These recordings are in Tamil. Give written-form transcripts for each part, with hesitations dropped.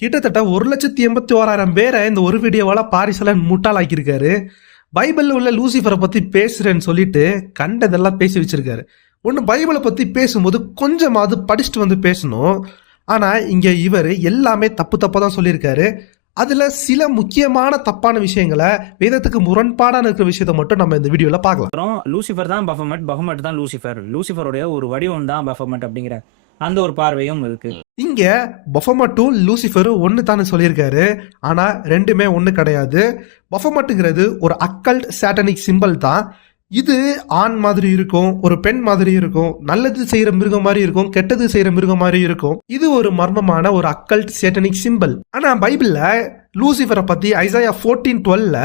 கிட்டத்தட்ட 1,81,000 பேரை இந்த ஒரு வீடியோவால பாரிசலன் முட்டாளாக்கியிருக்காரு. பைபிள்ல உள்ள லூசிஃபரை பத்தி பேசுறேன்னு சொல்லிட்டு கண்டதெல்லாம் பேசி வச்சிருக்காரு. ஒன்று பைபிளை பத்தி பேசும்போது கொஞ்சமாவது படிச்சுட்டு வந்து பேசணும். ஆனா இங்க இவர் எல்லாமே தப்பு தப்பா தான் சொல்லியிருக்காரு. அதுல சில முக்கியமான தப்பான விஷயங்களை, வேதத்துக்கு முரண்பாடான இருக்கிற விஷயத்தை மட்டும் நம்ம இந்த வீடியோல பார்க்கலாம். லூசிஃபர் தான் பஃபமெட், பஃபமெட் தான் லூசிஃபர், லூசிஃபருடைய ஒரு வடிவம் தான் பஃபமெட் அப்படிங்கிற அந்த ஒரு பார்வையும் இருக்கு. இங்க பஃபமெட்டும் லூசிஃபரும் ஒன்று தானே சொல்லியிருக்காரு. ஆனா ரெண்டுமே ஒன்று கிடையாது. பஃபமெட்டுங்கிறது ஒரு அக்கல்ட் சாட்டனிக் சிம்பிள் தான். இது ஆண் மாதிரி இருக்கும், ஒரு பெண் மாதிரி இருக்கும், நல்லது செய்யற மிருகம் மாதிரி இருக்கும், கெட்டது செய்யற மிருகம் மாதிரி இருக்கும். இது ஒரு மர்மமான ஒரு அக்கல்ட் சேட்டனிக் சிம்பிள். ஆனா பைபிள்ல லூசிஃபரை பத்தி ஐசாயா 14:12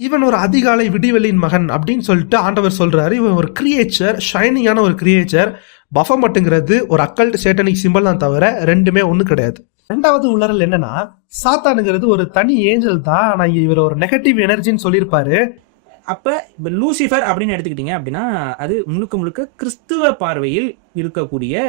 இவன் ஒரு அதிகாலை விடிவெளியின் மகன் அப்படின்னு சொல்லிட்டு ஆண்டவர் சொல்றாரு. இவன் ஒரு கிரியேச்சர், ஷைனிங்கான ஒரு கிரியேச்சர். பஃபமெட்டுங்கிறது ஒரு அக்கல்ட் சேட்டனிக் சிம்பிள் தான், தவிர ரெண்டுமே ஒண்ணு கிடையாது. ரெண்டாவது உளறல் என்னன்னா, சாத்தானுங்கிறது ஒரு தனி ஏஞ்சல் தான். ஆனா இவர் ஒரு நெகட்டிவ் எனர்ஜின்னு சொல்லியிருப்பாரு. அப்ப இப்போ லூசிஃபர் அப்படின்னு எடுத்துக்கிட்டீங்க அப்படின்னா அது முழுக்க முழுக்க கிறிஸ்துவ பார்வையில் இருக்கக்கூடிய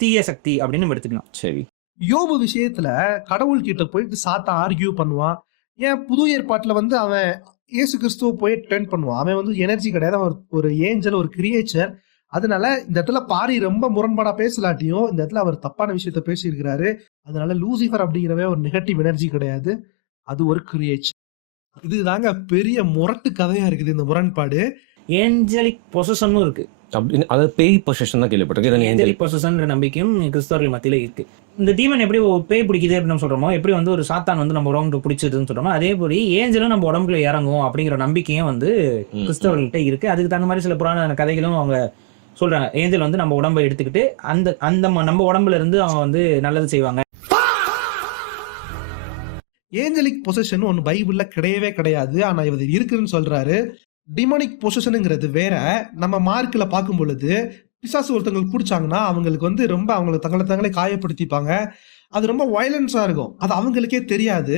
தீய சக்தி அப்படின்னு நம்ம எடுத்துக்கலாம். சரி, யோபு விஷயத்துல கடவுள் கிட்ட போயிட்டு சாத்தா ஆர்கியூ பண்ணுவான். ஏன் புது ஏற்பாட்டுல அவன் இயேசு கிறிஸ்துவ போய் டென் பண்ணுவான். அவன் எனர்ஜி கிடையாது, அவன் ஒரு ஏஞ்சல், ஒரு கிரியேச்சர். அதனால இந்த இடத்துல பாரி ரொம்ப முரண்பாடா பேசலாட்டியும் இந்த இடத்துல அவர் தப்பான விஷயத்த பேசியிருக்கிறாரு. அதனால லூசிஃபர் அப்படிங்கிறவே ஒரு நெகட்டிவ் எனர்ஜி கிடையாது, அது ஒரு கிரியேச்சர். இதுதாங்க பெரிய முரட்டு கதையா இருக்குது இந்த முரண்பாடு. ஏஞ்சலிக் பொசஷனும் இருக்கு, அதாவது பேய் பொசஷன் தான் கேள்விப்பட்டிருக்கேன். ஏஞ்சலிக் பொசஷன் நம்பிக்கையும் கிறிஸ்தவர்கள் மத்தியில இருக்கு. இந்த டீமன் எப்படி பேய் பிடிக்குது அப்படின்னு சொல்றோமோ, எப்படி ஒரு சாத்தான் நம்ம உடம்புல பிடிச்சதுன்னு சொல்றோமோ, அதே போல ஏஞ்சலும் நம்ம உடம்புல இறங்கும் அப்படிங்கிற நம்பிக்கையும் கிறிஸ்தவர்கள்ட்ட இருக்கு. அதுக்கு தகுந்த மாதிரி சில புராண கதைகளும் அவங்க சொல்றாங்க. ஏஞ்சல் நம்ம உடம்பை எடுத்துக்கிட்டு அந்த நம்ம உடம்புல இருந்து அவங்க நல்லது செய்வாங்க. ஏஞ்சலிக் பொசஷன் ஒன்னு பைபிள்ல கிடையவே கிடையாது. ஆனா இவர் இருக்குன்னு சொல்றாரு. டிமானிக் பொசஷனுங்கிறது வேற. நம்ம மார்க்ல பார்க்கும் பொழுது பிசாசு ஒருத்தவங்களுக்கு பிடிச்சாங்கன்னா அவங்களுக்கு ரொம்ப அவங்களை தங்களை காயப்படுத்திப்பாங்க. அது ரொம்ப வயலன்ஸா இருக்கும், அது அவங்களுக்கே தெரியாது.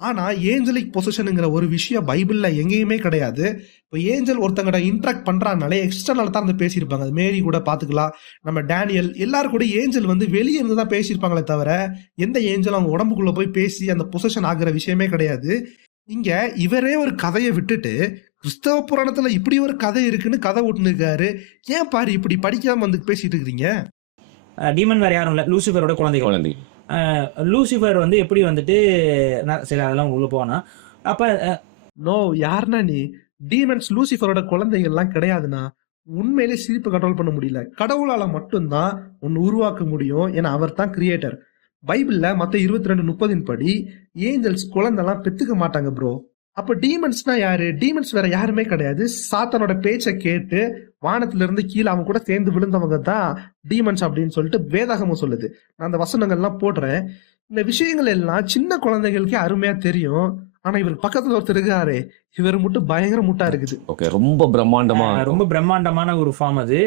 ஆனா ஏஞ்சலிக் பொசிஷனுங்கிற ஒரு விஷயம் பைபிள்ல எங்கேயுமே கிடையாது. இப்போ ஏஞ்சல் ஒருத்தங்கட இன்ட்ராக்ட் பண்றாங்கனாலே எக்ஸ்டர்னல் தான் பேசியிருப்பாங்க. அது மேரி கூட பாத்துக்கலாம், நம்ம டேனியல் எல்லாரும் கூட ஏஞ்சல் வெளியே இருந்து தான் பேசியிருப்பாங்களே தவிர எந்த ஏஞ்சல் அவங்க உடம்புக்குள்ள போய் பேசி அந்த பொசிஷன் ஆகுற விஷயமே கிடையாது. இங்க இவரே ஒரு கதையை விட்டுட்டு கிறிஸ்தவ புராணத்துல இப்படி ஒரு கதை இருக்குன்னு கதை விட்டுன்னு இருக்காரு. ஏன் பாரு இப்படி படிக்காம பேசிட்டு இருக்கிறீங்க? டீமன் வேற யாரும் இல்ல, லூசிஃபரோட குழந்தை. லூசிஃபர் எப்படி சில அதெல்லாம் உள்ள போனா அப்ப நோ, யாருன்னா நீ? டீமன்ஸ் லூசிஃபரோட குழந்தைகள்லாம் கிடையாதுன்னா. உண்மையிலே சிரிப்பு கண்ட்ரோல் பண்ண முடியல. கடவுளால மட்டும்தான் ஒன்னு உருவாக்க முடியும், ஏன்னா அவர் தான் கிரியேட்டர். பைபிள்ல மத்த 22:30 படி ஏஞ்சல்ஸ் குழந்தைலாம் பெத்துக்க மாட்டாங்க ப்ரோ. அப்ப டீமன்ஸ்னா யாரு? டீமன்ஸ் வேற யாருமே கிடையாது. சாத்தானோட பேச்சை கேட்டு வானத்துல இருந்து கீழே அவங்க கூட சேர்ந்து விழுந்தவங்க தான் டீமன்ஸ் அப்படின்னு சொல்லிட்டு வேதாகமம் சொல்லுது. நான் அந்த வசனங்கள்லாம் போடுறேன். இந்த விஷயங்கள் எல்லாம் சின்ன குழந்தைகளுக்கே அருமையா தெரியும். ஆனா இவர் பக்கத்துல ஒருத்தர் இருக்காரு, இவர் மட்டும் பயங்கர முட்டா இருக்குது. ஓகே, ரொம்ப பிரம்மாண்டமான ஒரு ஃபார்ம் அது.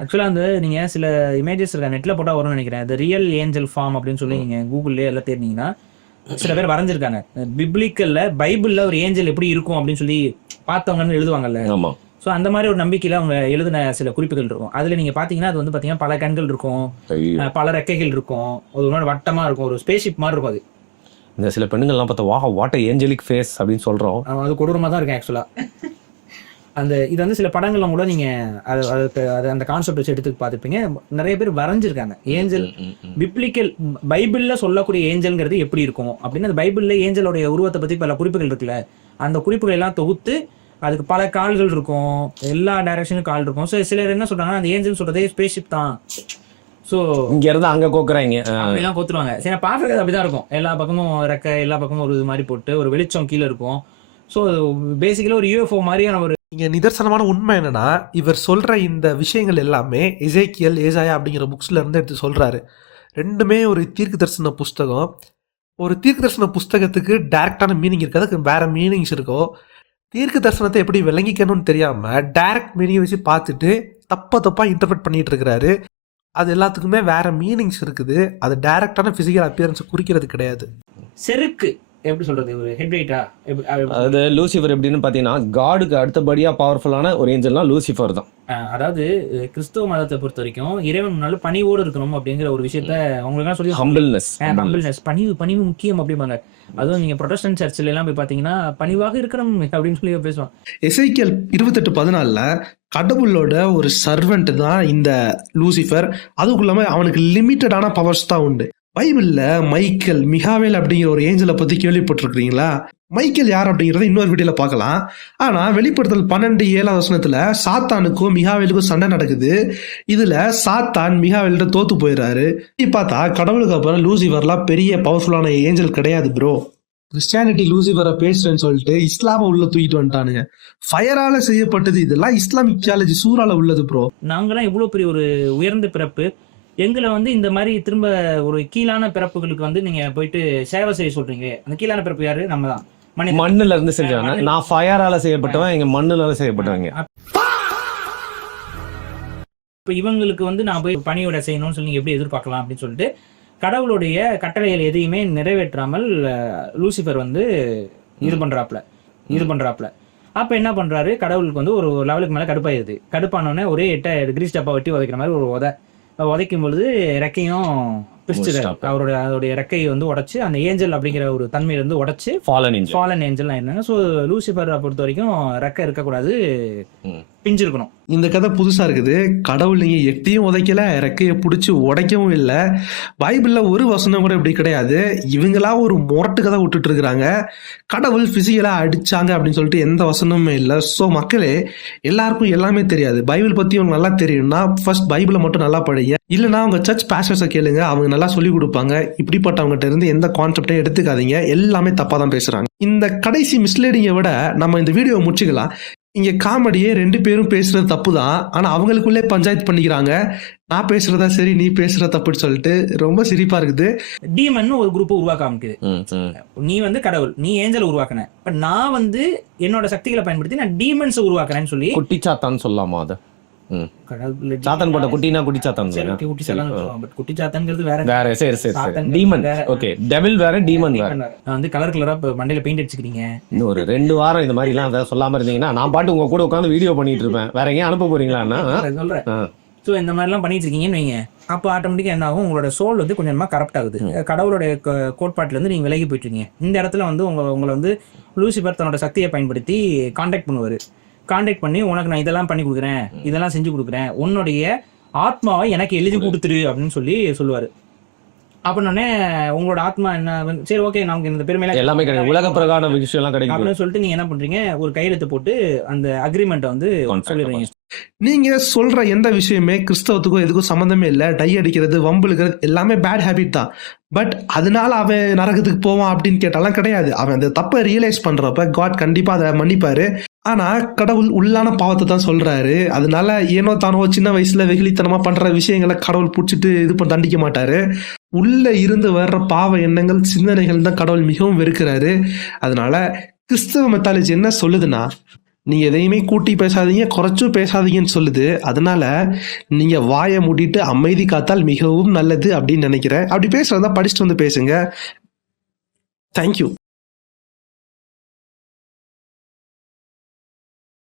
ஆக்சுவலா நீங்க சில இமேஜஸ் நெட்ல போட்டா வரும்னு நினைக்கிறேன். த ரியல் ஏஞ்சல் ஃபார்ம் அப்படின்னு சொல்லி நீங்க கூகுள்ல எல்லாம் தேடினீங்கன்னா சில பேர் வரைஞ்சிருக்காங்க. பிப்ளிக்கல்ல பைபிள்ல ஒரு ஏஞ்சல் எப்படி இருக்கும் அப்படின்னு சொல்லி பார்த்தவங்கன்னு எழுதுவாங்கல்ல. ஸோ அந்த மாதிரி ஒரு நம்பிக்கையில அவங்க எழுதின சில குறிப்புகள் இருக்கும். அதுல நீங்க பாத்தீங்கன்னா அது பாத்தீங்கன்னா பல கண்கள் இருக்கும், பல ரெக்கைகள் இருக்கும், ஒரு வட்டமா இருக்கும், ஒரு ஸ்பேஸ்ஷிப் மாதிரி இருக்கும். அது இந்த சில பெண்கள்லாம் பார்த்தா வா வாட் ஏஞ்சலிக் ஃபேஸ் அப்படின்னு சொல்றோம். அது கொடூரமா தான் இருக்கு ஆக்சுவலா. இது சில படங்கள்ல கூட நீங்க அந்த கான்செப்ட் வச்சு எடுத்து பார்த்துப்பீங்க. நிறைய பேர் வரைஞ்சிருக்காங்க ஏஞ்சல். பிப்ளிக்கல் பைபிள்ல சொல்லக்கூடிய ஏஞ்சல்ங்கிறது எப்படி இருக்கும் அப்படின்னு, அந்த பைபிள்ல ஏஞ்சலோடைய உருவத்தை பத்தி பல குறிப்புகள் இருக்குல்ல, அந்த குறிப்புகள் எல்லாம் தொகுத்து அதுக்கு பல கால்கள் இருக்கும், எல்லா டைரக்ஷனும் கால் இருக்கும். ஸோ சிலர் என்ன சொல்றாங்கன்னா அந்த ஏஞ்சல் சொல்றதே ஸ்பேஸ்ஷிப் தான். ஸோ இங்க இருந்து அங்க கோக்குறாங்க, அப்படிலாம் கோத்துருவாங்க. சரி, பாக்குறது அப்படிதான் இருக்கும். எல்லா பக்கமும் ரெக்க, எல்லா பக்கமும் ஒரு இது மாதிரி போட்டு ஒரு வெளிச்சம் கீழே இருக்கும். ஸோ பேசிக்கலி ஒரு யூஎஃப்ஓ மாதிரியான ஒரு இங்க நிதர்சனமான உண்மை என்னன்னா, இவர் சொல்ற இந்த விஷயங்கள் எல்லாமே எசேக்கியல், ஏசாயா அப்படிங்கிற புக்ஸ்ல இருந்து எடுத்து சொல்றாரு. ரெண்டுமே ஒரு தீர்க்க தரிசன புஸ்தகம். ஒரு தீர்க்க தரிசன புஸ்தகத்துக்கு டைரக்டான மீனிங் இருக்காது, அதுக்கு வேற மீனிங்ஸ் இருக்கும். தீர்க்க தரிசனத்தை எப்படி விளங்கிக்கணும்னு தெரியாம டைரக்ட் மீனிங் வச்சு பார்த்துட்டு தப்பா இன்டர்பிரட் பண்ணிட்டு இருக்கிறாரு. அது எல்லாத்துக்குமே வேற மீனிங்ஸ் இருக்குது. அது டைரக்டான பிசிக்கல் அப்பியரன்ஸ் குறிக்கிறது கிடையாது. செருக்கு எப்படி சொல்றது, ஒரு ஹெட் வெயிட்டா, அதாவது லூசிஃபர் எப்படின்னு பாத்தீங்கன்னா காடுக்கு அடுத்தபடியா பவர்ஃபுல்லான ஒரு ஏஞ்சல்னா லூசிஃபர் தான். அதாவது கிறிஸ்தவ மதத்தை பொறுத்த வரைக்கும் இறைவன் முன்னால பணிவோடு இருக்கணும் அப்படிங்கிற ஒரு விஷயத்த உங்களுக்கு சொல்லி ஹம்பிள்னஸ். பணிவு முக்கியம் அப்படிம்பாங்க. அதுவும் நீங்க ப்ரொடெஸ்டன்ட் சர்ச்சில் எல்லாம் போய் பாத்தீங்கன்னா பணிவாக இருக்கிறோம் அப்படின்னு சொல்லி பேசுவாங்க. எசேக்கியேல் 28:14 கடவுளோட ஒரு சர்வெண்ட் தான் இந்த லூசிஃபர். அதுக்குள்ளாம அவனுக்கு லிமிட்டடான பவர்ஸ் தான் உண்டு. பைபிள்ல மைக்கேல், மிகாவேல் அப்படிங்கிற ஒரு ஏஞ்சலை பத்தி கேள்விப்பட்டிருக்கீங்களா? மைக்கேல் யார் அப்படிங்கறத இன்னொரு வீடியோல பார்க்கலாம். ஆனா வெளிப்படுத்தல் 12:7 சாத்தானுக்கும் மிகாவேலுக்கும் சண்டை நடக்குது. இதுல சாத்தான் மிகாவேல்கிட்ட தோத்து போயிடுறாரு. பார்த்தா கடவுளுக்கு அப்புறம் லூசிஃபர்லாம் பெரிய பவர்ஃபுல்லான ஏஞ்சல் கிடையாது ப்ரோ. கிறிஸ்டியானிட்டி லூசிஃபரை பேசுறேன்னு சொல்லிட்டு இஸ்லாம உள்ள தூக்கிட்டு வந்துட்டானுங்க. ஃபயரால செய்யப்பட்டது இதெல்லாம். இஸ்லாமிக் தியாலஜி சூறால உள்ளது ப்ரோ. நாங்களாம் இவ்வளவு பெரிய ஒரு உயர்ந்த பிறப்பு, எங்களை இந்த மாதிரி திரும்ப ஒரு கீழான பிறப்புகளுக்கு நீங்க போயிட்டு சேவை செய்ய சொல்றீங்க. அந்த கீழான பிறப்பு யாரு? நம்ம தான் மண்ணுல இருந்து செஞ்சாங்க. நான் ஃபயரால செய்யப்பட்டவன், எங்க மண்ணுல செய்யப்பட்டவங்க. இப்ப இவங்களுக்கு நான் போய் பணியோட செய்யணும்னு சொல்லி எப்படி எதிர்பார்க்கலாம் அப்படின்னு சொல்லிட்டு கடவுளுடைய கட்டளைகள் எதையுமே நிறைவேற்றாமல் லூசிஃபர் இது பண்றாப்ல. அப்ப என்ன பண்றாரு, கடவுளுக்கு ஒரு லெவலுக்கு மேல கடுப்பாயிருது. கடுப்பானோடனே ஒரே 8 கிரீஸ் டப்பா வெட்டி உதைக்கிற மாதிரி ஒரு உதைக்கும் பொழுது ரெக்கையும் பிரிச்சுறாரு. அதோடைய ரெக்கையை உடைச்சு அந்த ஏஞ்சல் அப்படிங்கிற ஒரு தன்மையில உடைச்சு ஃபாலன் ஏஞ்சல் என்னன்னா, ஸோ லூசிஃபரை பொறுத்த வரைக்கும் ரெக்கை இருக்கக்கூடாது, பிஞ்சிருக்கணும். இந்த கதை புதுசா இருக்குது. கடவுள் நீங்க எட்டியும் உதைக்கல, ரெக்கையை பிடிச்சி உடைக்கவும் இல்லை. பைபிள்ல ஒரு வசனம் கூட இப்படி கிடையாது. இவங்களா ஒரு முரட்டு கதை விட்டுட்டு இருக்கிறாங்க. கடவுள் பிசிக்கலா அடிச்சாங்க அப்படின்னு சொல்லிட்டு எந்த வசனமுமே இல்லை. ஸோ மக்களே, எல்லாருக்கும் எல்லாமே தெரியாது. பைபிள் பத்தி உங்களுக்கு நல்லா தெரியும்னா ஃபர்ஸ்ட் பைபிளை மட்டும் நல்லா படிங்க. இல்லைன்னா அவங்க சர்ச் பாஸ்டர்ஸை கேளுங்க, அவங்க நல்லா சொல்லி கொடுப்பாங்க. இப்படிப்பட்டவங்ககிட்ட இருந்து எந்த கான்செப்டையும் எடுத்துக்காதீங்க. எல்லாமே தப்பா தான் பேசுறாங்க. இந்த கடைசி மிஸ்லீடிங்கை விட நம்ம இந்த வீடியோவை முடிச்சுக்கலாம். இங்க காமெடியே 2 பேரும் பேசுறது தப்பு தான். ஆனா அவங்களுக்குள்ளே பஞ்சாயத்து பண்ணிக்கிறாங்க. நான் பேசுறதா சரி, நீ பேசுற தப்புன்னு சொல்லிட்டு ரொம்ப சிரிப்பா இருக்குது. டீமன் ஒரு குரூப் உருவாக்க ஆரம்பிக்குது. நீ கடவுள், நீ ஏஞ்சல் உருவாக்குன. பட் நான் என்னோட சக்திகளை பயன்படுத்தி நான் டீமன்ஸ் உருவாக்குறேன்னு சொல்லி குட்டிச்சாத்தான் சொல்லலாமா? அது சாத்தான் போட்ட குட்டினா குட்டிச்சாத்தான். குட்டிச்சாத்தான்ங்கிறது வேற. சரி. டீமன் ஓகே, டெவில் வேற, டீமன் வேற. கலர் கலரா மண்டையில பெயிண்ட் அடிச்சுக்கிறீங்க. இன்னும் ஒரு 2 வாரம் இந்த மாதிரி எல்லாம் சொல்லாம இருந்தீங்கன்னா நான் பாட்டு உங்க கூட உட்காந்து வீடியோ பண்ணிட்டு இருப்பேன். வேற எங்கேயும் அனுப்ப போறீங்களா? சொல்றேன். ஸோ இந்த மாதிரிலாம் பண்ணிட்டு இருக்கீங்கன்னு வைங்க, அப்போ ஆட்டோமேட்டிக்காக என்ன ஆகும், உங்களோட சோல் கொஞ்சமா கரப்ட் ஆகுது. கடவுளுடைய கோட்பாட்டிலேருந்து நீங்கள் விலகி போயிட்டுருங்க. இந்த இடத்துல உங்களை லூசிஃபர் தன்னோட சக்தியை பயன்படுத்தி கான்டாக்ட் பண்ணுவார். கான்டாக்ட் பண்ணி உனக்கு நான் இதெல்லாம் பண்ணி கொடுக்குறேன், இதெல்லாம் செஞ்சு கொடுக்குறேன், உன்னுடைய ஆத்மாவை எனக்கு எழுதி கொடுத்துரு அப்படின்னு சொல்லுவார். அப்படின்னே உங்களோட ஆத்மா என்ன, சரி ஓகே நமக்கு இந்த பெருமையில எல்லாமே கிடைக்கும், உலக பிரகான விஷயம் எல்லாம் கிடைக்கும் அப்படின்னு சொல்லிட்டு நீங்க என்ன பண்றீங்க, ஒரு கையெழுத்து போட்டு அந்த அக்ரிமெண்ட்டை சொல்லிடுறீங்க. நீங்க சொல்ற எந்த விஷயமே கிறிஸ்தவத்துக்கும் எதுக்கும் சம்மந்தமே இல்லை. டை அடிக்கிறது, வம்புழுக்கிறது எல்லாமே பேட் ஹேபிட் தான். பட் அதனால அவன் நரகத்துக்கு போவான் அப்படின்னு கேட்டாலாம் கிடையாது. அவன் அந்த தப்பை ரியலைஸ் பண்றப்ப காட் கண்டிப்பா அதை மன்னிப்பாரு. ஆனா கடவுள் உள்ளான பாவத்தை தான் சொல்றாரு. அதனால ஏனோ தானோ சின்ன வயசுல வெகுளித்தனமா பண்ற விஷயங்களை கடவுள் பிடிச்சிட்டு தண்டிக்க மாட்டாரு. உள்ள இருந்து வர்ற பாவ எண்ணங்கள், சிந்தனைகள் தான் கடவுள் மிகவும் வெறுக்கிறாரு. அதனால கிறிஸ்தவ மெத்தாலஜி என்ன சொல்லுதுன்னா, நீங்க எதையுமே கூட்டி பேசாதீங்க, குறைச்சும் பேசாதீங்கன்னு சொல்லுது. அதனால நீங்க வாயை மூடிட்டு அமைதி காத்தால் மிகவும் நல்லது அப்படின்னு நினைக்கிறேன். அப்படி பேசுறதா படிச்சுட்டு பேசுங்க. தேங்க்யூ.